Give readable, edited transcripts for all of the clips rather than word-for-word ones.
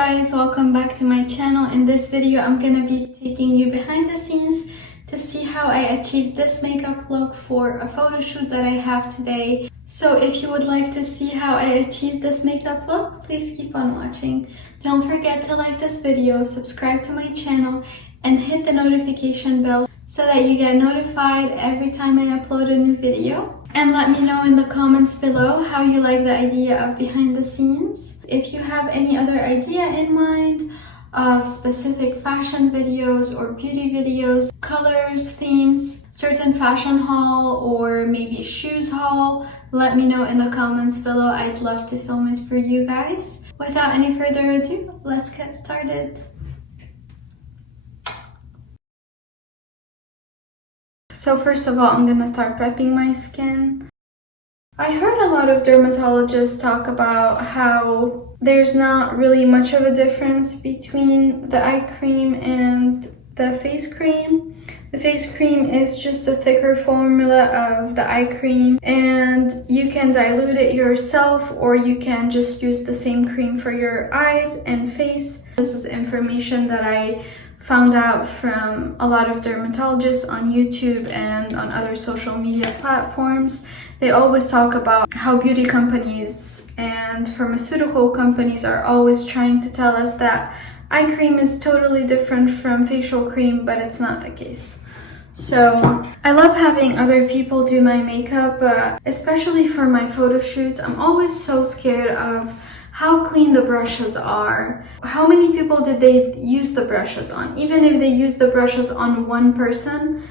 guys, welcome back to my channel. In this video I'm gonna be taking you behind the scenes to see how I achieved this makeup look for a photo shoot that I have today. So if you would like to see how I achieved this makeup look, please keep on watching. Don't forget to like this video, subscribe to my channel, and hit the notification bell so that you get notified every time I upload a new video. And let me know in the comments below how you like the idea of behind the scenes. If you have any other idea in mind of specific fashion videos or beauty videos, colors, themes, certain fashion haul, or maybe shoes haul, let me know in the comments below. I'd love to film it for you guys. Without any further ado, let's get started. So first of all, I'm gonna start prepping my skin. I heard a lot of dermatologists talk about how there's not really much of a difference between the eye cream and the face cream. The face cream is just a thicker formula of the eye cream, and you can dilute it yourself or you can just use the same cream for your eyes and face. This is information that I found out from a lot of dermatologists on YouTube and on other social media platforms. They always talk about how beauty companies and pharmaceutical companies are always trying to tell us that eye cream is totally different from facial cream, but it's not the case. So I love having other people do my makeup, especially for my photo shoots. I'm always so scared of how clean the brushes are. How many people did they use the brushes on? Even if they use the brushes on one person,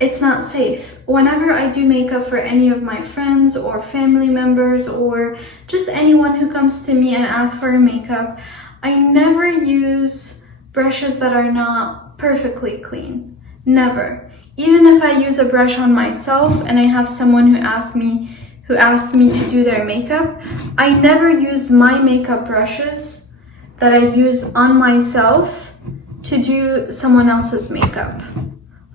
it's not safe. Whenever I do makeup for any of my friends or family members or just anyone who comes to me and asks for makeup, I never use brushes that are not perfectly clean. Never. Even if I use a brush on myself and I have someone who asks me to do their makeup, I never use my makeup brushes that I use on myself to do someone else's makeup.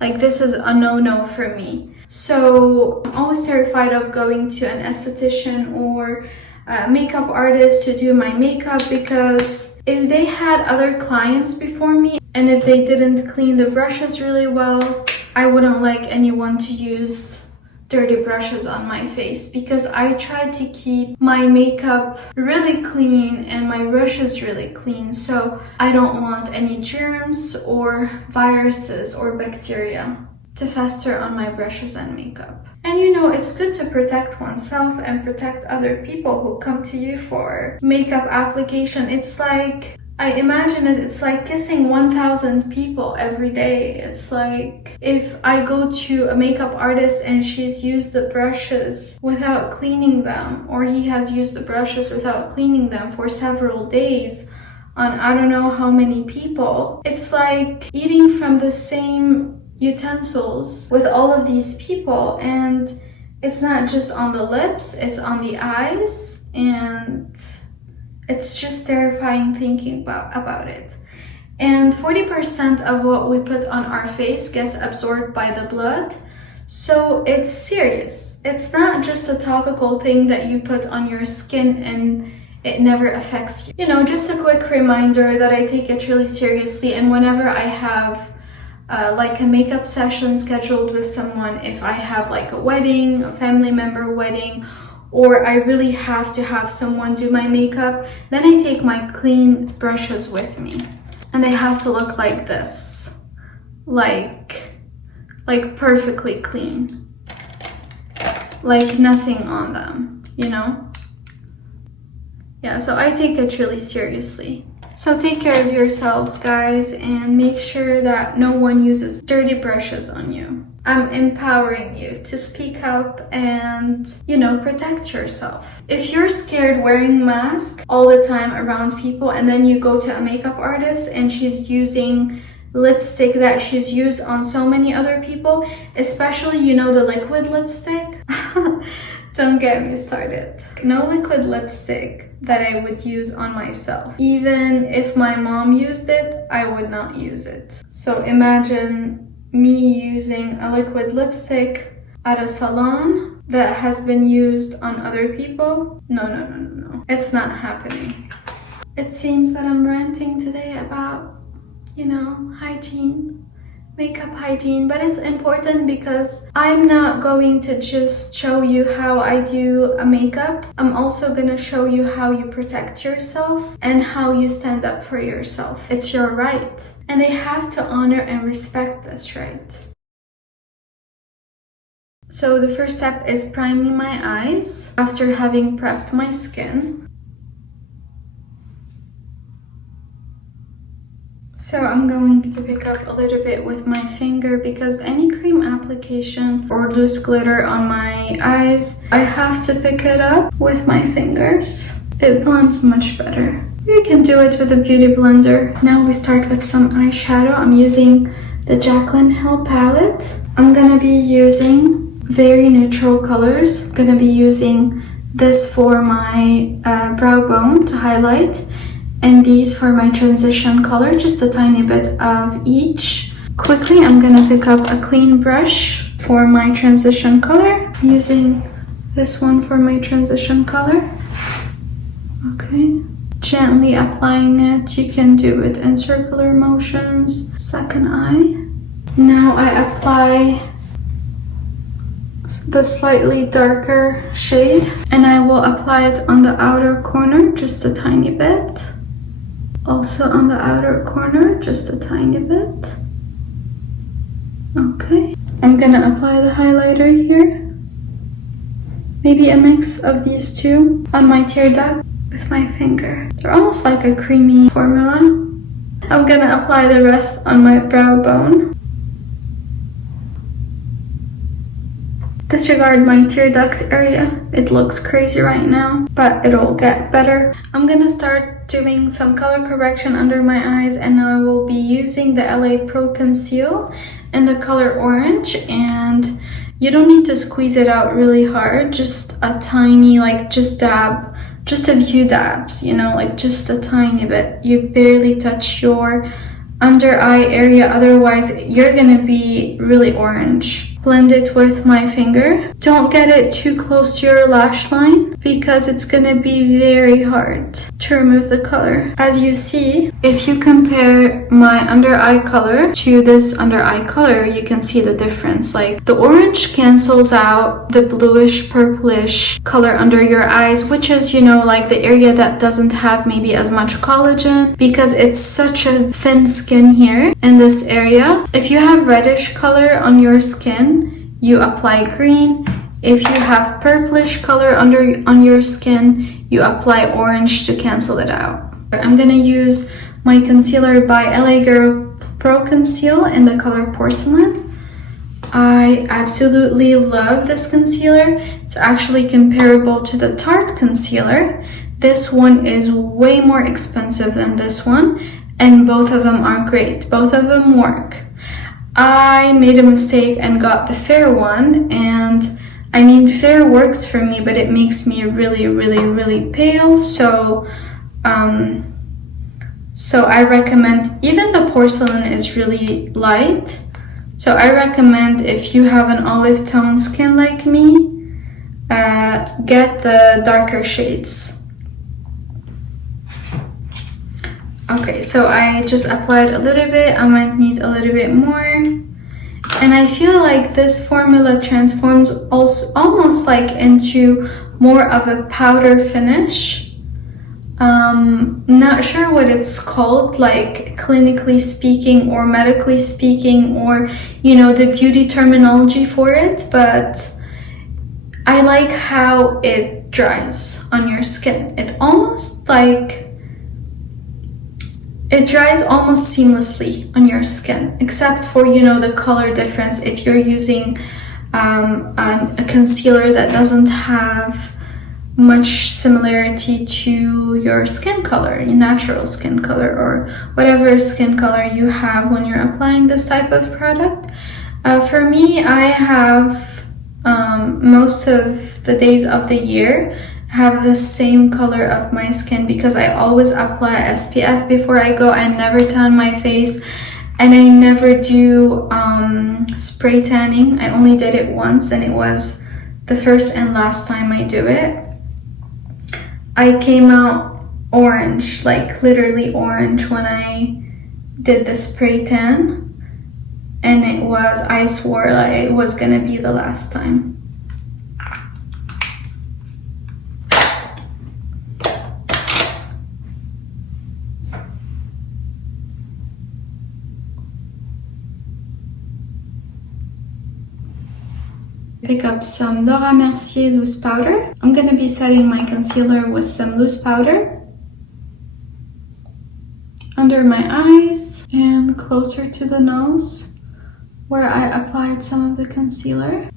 Like, this is a no-no for me. So I'm always terrified of going to an esthetician or a makeup artist to do my makeup, because if they had other clients before me and if they didn't clean the brushes really well, I wouldn't like anyone to use dirty brushes on my face, because I try to keep my makeup really clean and my brushes really clean, so I don't want any germs or viruses or bacteria to fester on my brushes and makeup. And you know, it's good to protect oneself and protect other people who come to you for makeup application. It's like, I imagine it's like kissing 1,000 people every day. It's like if I go to a makeup artist and she's used the brushes without cleaning them, or he has used the brushes without cleaning them for several days on I don't know how many people, it's like eating from the same utensils with all of these people. And it's not just on the lips, it's on the eyes, and it's just terrifying thinking about it. And 40% of what we put on our face gets absorbed by the blood. So it's serious. It's not just a topical thing that you put on your skin and it never affects you. You know, just a quick reminder that I take it really seriously. And whenever I have like a makeup session scheduled with someone, if I have like a wedding, a family member wedding, or I really have to have someone do my makeup, then I take my clean brushes with me. And they have to look like this. Like perfectly clean. Like nothing on them, you know? Yeah, so I take it really seriously. So take care of yourselves, guys, and make sure that no one uses dirty brushes on you. I'm empowering you to speak up and, you know, protect yourself. If you're scared wearing masks all the time around people, and then you go to a makeup artist and she's using lipstick that she's used on so many other people, especially, you know, the liquid lipstick, don't get me started. No liquid lipstick that I would use on myself. Even if my mom used it, I would not use it. So imagine me using a liquid lipstick at a salon that has been used on other people. No. It's not happening. It seems that I'm ranting today about, hygiene, makeup hygiene, but it's important because I'm not going to just show you how I do a makeup. I'm also gonna show you how you protect yourself and how you stand up for yourself. It's your right, and they have to honor and respect this right. So the first step is priming my eyes after having prepped my skin. So I'm going to pick up a little bit with my finger because any cream application or loose glitter on my eyes, I have to pick it up with my fingers. It blends much better. You can do it with a beauty blender. Now we start with some eyeshadow. I'm using the Jaclyn Hill palette. I'm gonna be using very neutral colors. I'm gonna be using this for my brow bone to highlight, and these for my transition color, just a tiny bit of each. Quickly, I'm gonna pick up a clean brush for my transition color, using this one for my transition color. Okay, gently applying it. You can do it in circular motions. Second eye. Now I apply the slightly darker shade, and I will apply it on the outer corner just a tiny bit. Also on the outer corner, just a tiny bit. Okay, I'm gonna apply the highlighter here. Maybe a mix of these two on my tear duct with my finger. They're almost like a creamy formula. I'm gonna apply the rest on my brow bone. Disregard my tear duct area. It looks crazy right now, but it'll get better. I'm gonna start doing some color correction under my eyes, and I will be using the LA Pro Conceal in the color orange. And you don't need to squeeze it out really hard, just a tiny, just dab, just a few dabs, just a tiny bit. You barely touch your under eye area, otherwise you're gonna be really orange. Blend it with my finger. Don't get it too close to your lash line because it's gonna be very hard to remove the color. As you see, if you compare my under eye color to this under eye color, you can see the difference. Like the orange cancels out the bluish purplish color under your eyes, which is, like the area that doesn't have maybe as much collagen because it's such a thin skin here in this area. If you have reddish color on your skin, you apply green. If you have purplish color on your skin, you apply orange to cancel it out. I'm gonna use my concealer by LA Girl Pro Conceal in the color Porcelain. I absolutely love this concealer. It's actually comparable to the Tarte concealer. This one is way more expensive than this one, and both of them are great. Both of them work. I made a mistake and got the fair one, and I mean fair works for me, but it makes me really, really, really pale. So I recommend, even the Porcelain is really light. So I recommend, if you have an olive tone skin like me, get the darker shades. Okay, so I just applied a little bit. I might need a little bit more. And I feel like this formula transforms also almost like into more of a powder finish. Not sure what it's called, like clinically speaking or medically speaking, or the beauty terminology for it, but I like how it dries on your skin. It dries almost seamlessly on your skin, except for, the color difference if you're using a concealer that doesn't have much similarity to your skin color, your natural skin color, or whatever skin color you have when you're applying this type of product. For me, I have most of the days of the year have the same color of my skin because I always apply SPF before I go. I never tan my face, and I never do spray tanning. I only did it once, and it was the first and last time I do it. I came out orange, like literally orange, when I did the spray tan. And I swore like it was gonna be the last time. Pick up some Laura Mercier loose powder. I'm gonna be setting my concealer with some loose powder under my eyes and closer to the nose where I applied some of the concealer.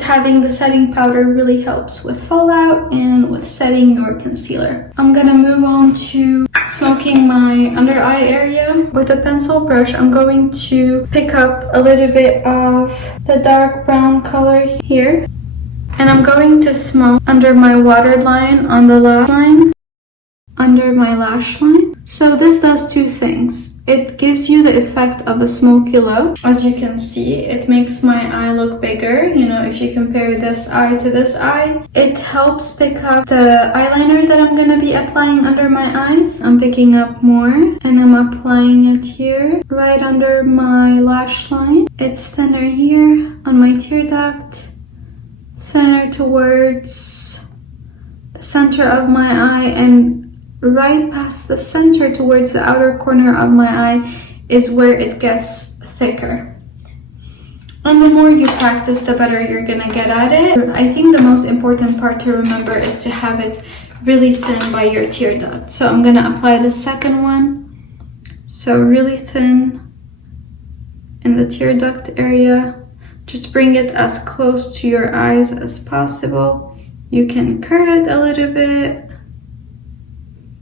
Having the setting powder really helps with fallout and with setting your concealer. I'm gonna move on to smoking my under eye area. With a pencil brush, I'm going to pick up a little bit of the dark brown color here. And I'm going to smoke under my waterline on the lash line, under my lash line. So this does two things. It gives you the effect of a smoky look. As you can see, it makes my eye look bigger. You know, if you compare this eye to this eye, it helps pick up the eyeliner that I'm gonna be applying under my eyes. I'm picking up more and I'm applying it here, right under my lash line. It's thinner here on my tear duct, thinner towards the center of my eye, and right past the center towards the outer corner of my eye is where it gets thicker. And the more you practice, the better you're gonna get at it. I think the most important part to remember is to have it really thin by your tear duct. So I'm gonna apply the second one. So really thin in the tear duct area. Just bring it as close to your eyes as possible. You can curve it a little bit,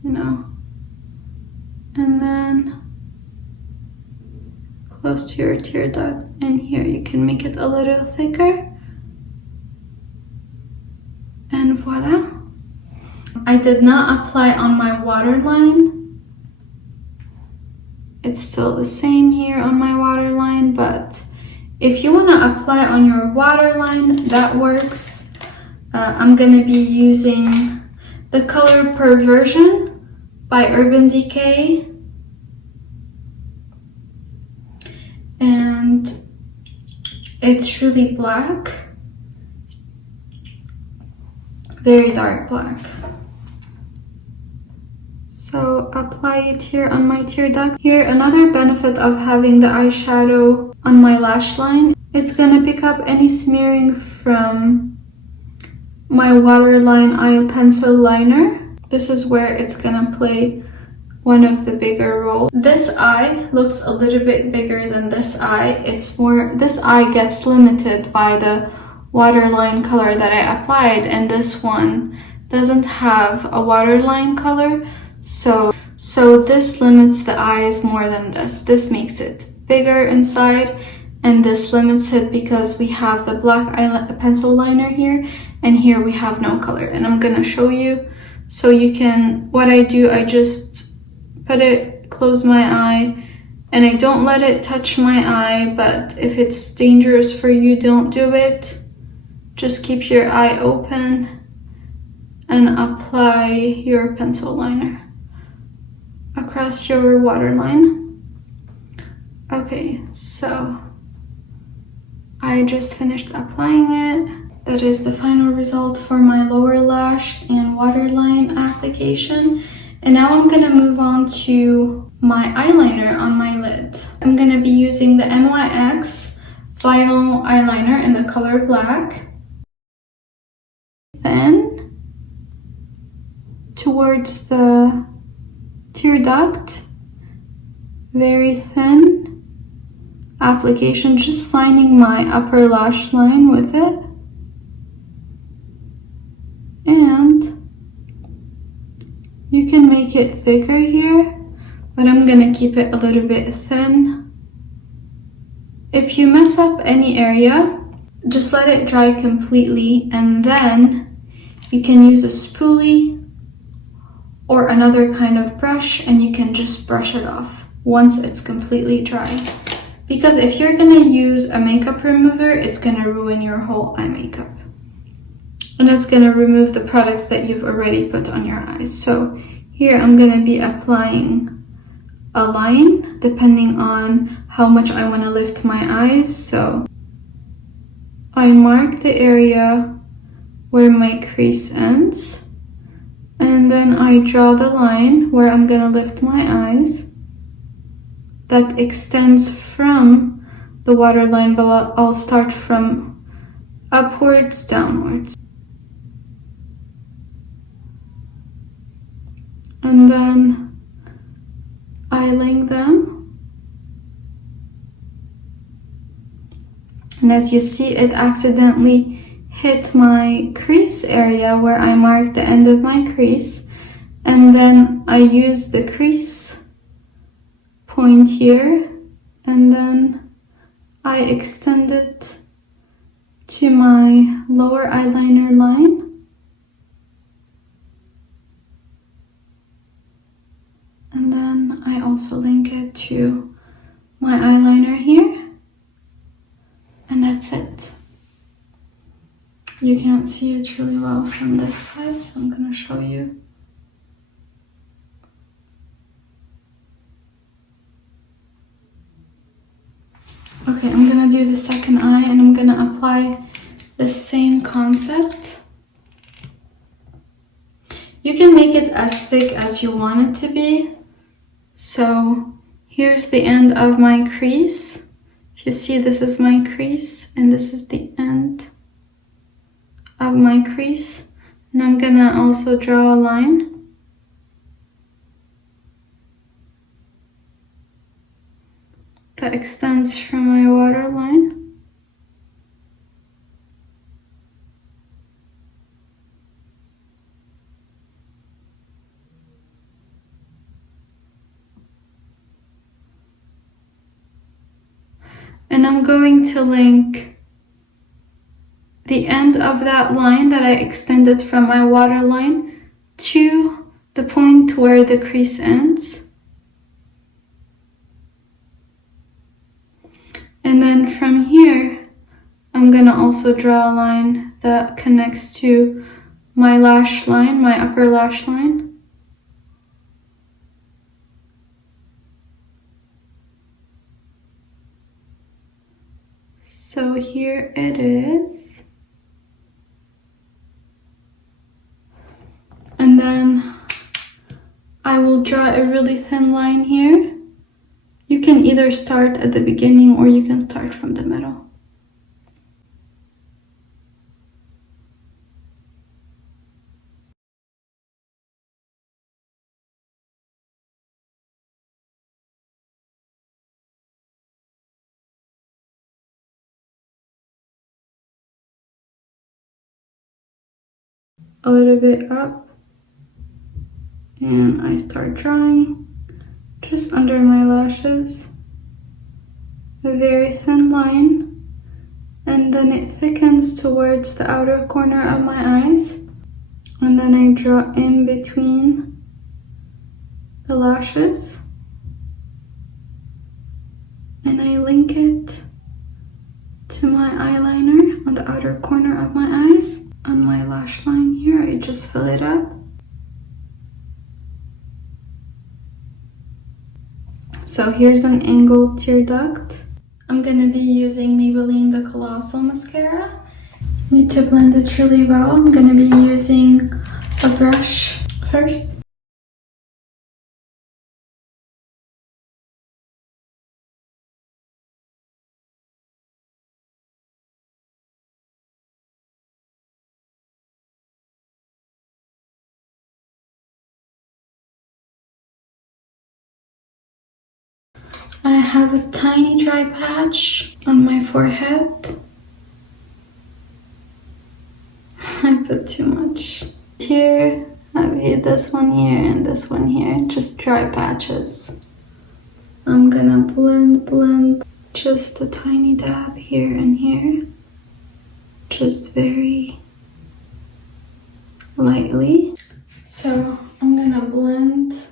you know, and then close to your tear duct, and here you can make it a little thicker, and voila. I did not apply on my waterline. It's still the same here on my waterline, but if you want to apply on your waterline, that works. I'm gonna be using the color Perversion by Urban Decay, and it's really black, very dark black. So apply it here on my tear duct. Here, another benefit of having the eyeshadow on my lash line, it's gonna pick up any smearing from my waterline eye pencil liner. This is where it's gonna play one of the bigger roles. This eye looks a little bit bigger than this eye. This eye gets limited by the waterline color that I applied, and this one doesn't have a waterline color. So this limits the eyes more than this. This makes it bigger inside, and this limits it because we have the black pencil liner here, and here we have no color. And I'm gonna show you. So you can, what I do, I just put it, close my eye, and I don't let it touch my eye, but if it's dangerous for you, don't do it. Just keep your eye open and apply your pencil liner across your waterline. Okay, so I just finished applying it. That is the final result for my lower lash and waterline application. And now I'm gonna move on to my eyeliner on my lid. I'm gonna be using the NYX Vinyl Eyeliner in the color black. Then, towards the tear duct, very thin application, just lining my upper lash line with it. And you can make it thicker here, but I'm gonna keep it a little bit thin. If you mess up any area, just let it dry completely, and then you can use a spoolie or another kind of brush, and you can just brush it off once it's completely dry. Because if you're gonna use a makeup remover, it's gonna ruin your whole eye makeup. And it's gonna remove the products that you've already put on your eyes. So here I'm gonna be applying a line depending on how much I want to lift my eyes. So I mark the area where my crease ends, and then I draw the line where I'm gonna lift my eyes that extends from the waterline, but I'll start from upwards downwards. And then I link them. And as you see, it accidentally hit my crease area where I marked the end of my crease. And then I use the crease point here, and then I extend it to my lower eyeliner line. And then I also link it to my eyeliner here. And that's it. You can't see it really well from this side, so I'm gonna show you. Okay, I'm gonna do the second eye, and I'm gonna apply the same concept. You can make it as thick as you want it to be. So here's the end of my crease. If you see, this is my crease, and this is the end of my crease. And I'm gonna also draw a line. That extends from my waterline. And I'm going to link the end of that line that I extended from my waterline to the point where the crease ends. And then from here, I'm gonna also draw a line that connects to my lash line, my upper lash line. So here it is. And then I will draw a really thin line here. You can either start at the beginning or you can start from the middle. A little bit up, and I start drawing just under my lashes a very thin line, and then it thickens towards the outer corner of my eyes, and then I draw in between the lashes, and I link it to my eyeliner on the outer corner of my eyes. On my lash line here, I just fill it up. So here's an angled tear duct. I'm gonna be using Maybelline the Colossal Mascara. Need to blend it really well. I'm gonna be using a brush first. I have a tiny dry patch on my forehead. I put too much. Here, I have this one here and this one here, just dry patches. I'm gonna blend just a tiny dab here and here, just very lightly. So I'm gonna blend.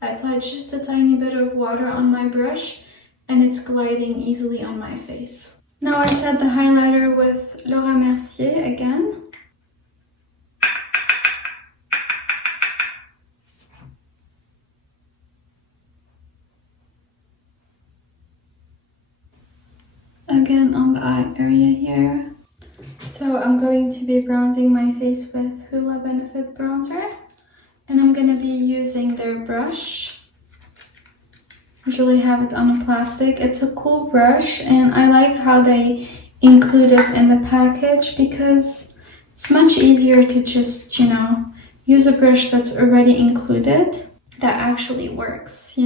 I applied just a tiny bit of water on my brush, and it's gliding easily on my face. Now I set the highlighter with Laura Mercier again. again on the eye area here. So I'm going to be bronzing my face with Hoola Benefit Bronzer. And I'm gonna be using their brush. Usually have it on a plastic. It's a cool brush and I like how they include it in the package because it's much easier to just, use a brush that's already included that actually works,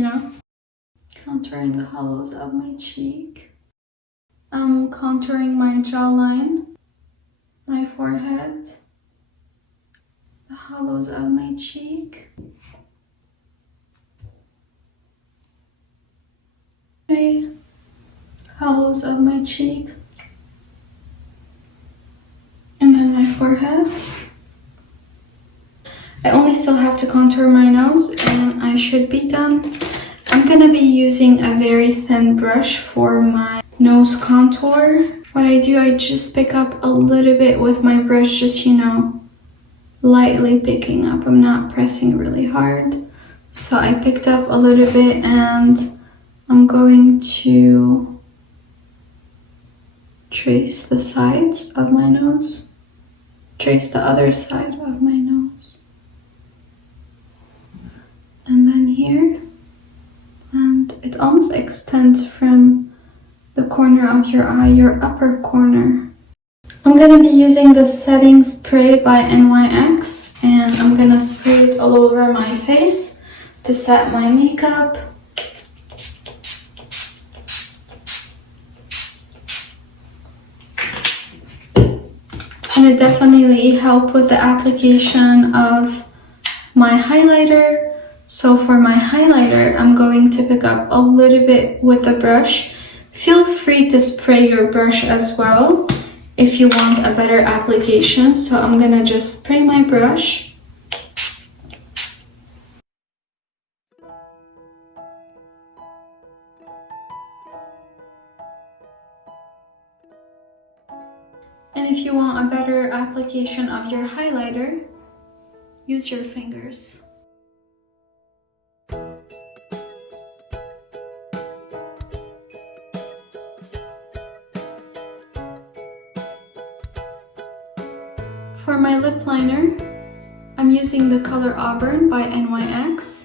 Contouring the hollows of my cheek. I'm contouring my jawline, my forehead, the hollows of my cheek. Okay, hollows of my cheek. And then my forehead. I only still have to contour my nose and I should be done. I'm gonna be using a very thin brush for my nose contour. What I do, I just pick up a little bit with my brush, just, lightly picking up. I'm not pressing really hard. So I picked up a little bit and I'm going to trace the sides of my nose. Trace the other side of my nose. And then here. And it almost extends from the corner of your eye, your upper corner. I'm gonna be using the setting spray by NYX and I'm gonna spray it all over my face to set my makeup. And it definitely helped with the application of my highlighter. So for my highlighter, I'm going to pick up a little bit with the brush. Feel free to spray your brush as well if you want a better application. So I'm gonna just spray my brush. And if you want a better application of your highlighter, use your fingers. For my lip liner, I'm using the color Auburn by NYX.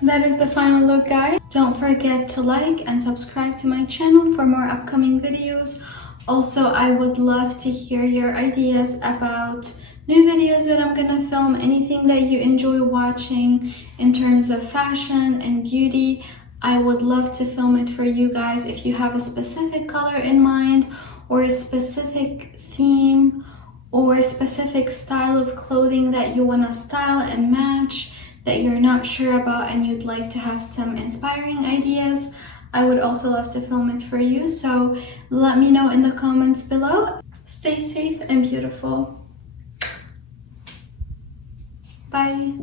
That is the final look, guys. Don't forget to like and subscribe to my channel for more upcoming videos. Also, I would love to hear your ideas about new videos that I'm gonna film, anything that you enjoy watching in terms of fashion and beauty. I would love to film it for you guys. If you have a specific color in mind or a specific theme or a specific style of clothing that you wanna style and match, that you're not sure about and you'd like to have some inspiring ideas, I would also love to film it for you. So let me know in the comments below. Stay safe and beautiful. Bye.